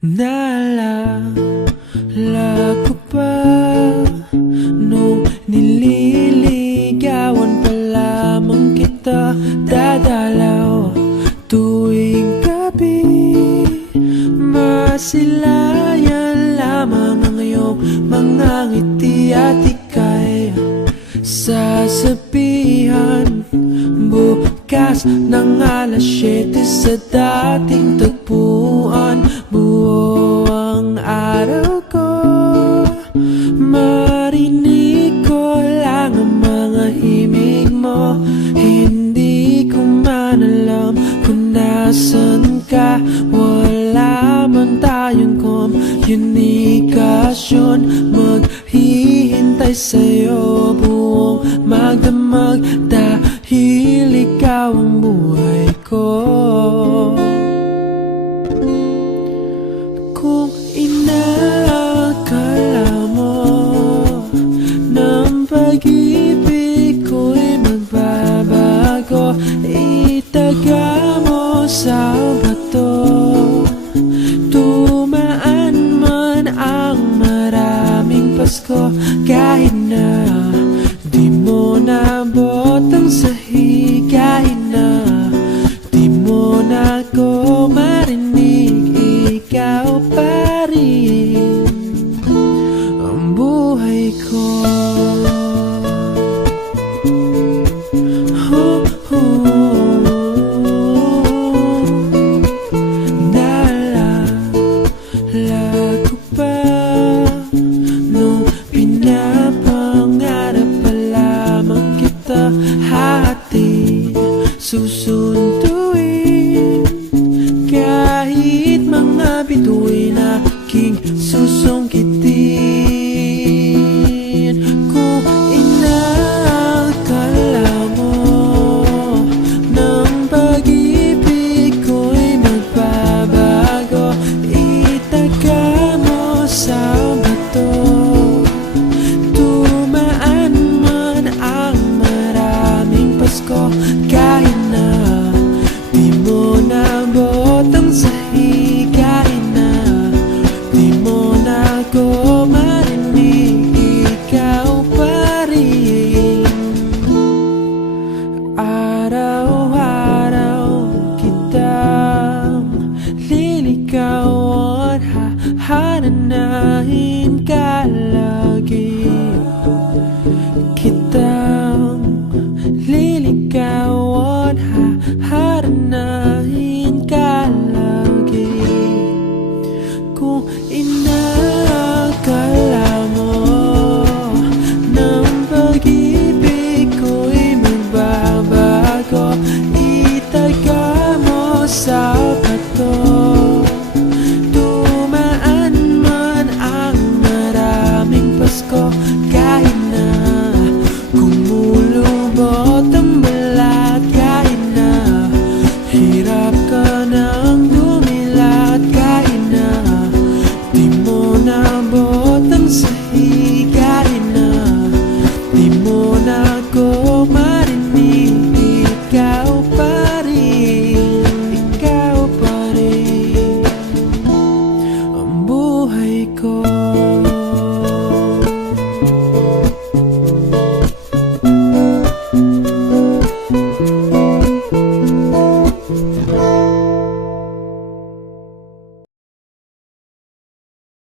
Naalala ko pa nung nililigawan pa lamang kita, dadalaw tuwing gabi. Masilayan lamang ang iyong mga ngiti at ika'y sasabihan bukas ng alas 7 sa dating tagpuan. Buo ang araw ko, marinig ko lang ang mga himig mo. Hindi ko man alam kung nasan ka. Wala man tayong komunikasyon, maghihintay sa'yo buong magdamag, dahil ikaw ang buhay ko. Kung inakala mo ng pag-ibig ko'y magbabago, itaga mo sa bato. Tumaan man ang maraming Pasko, kahit na di mo nabot ang sahig, kahit na di mo na ko marinig, ikaw pa rin ang buhay ko. Naalala ko pa nung pinapangarap pa lamang kita, hatid susunduin kahit mga bituin, aking susungkit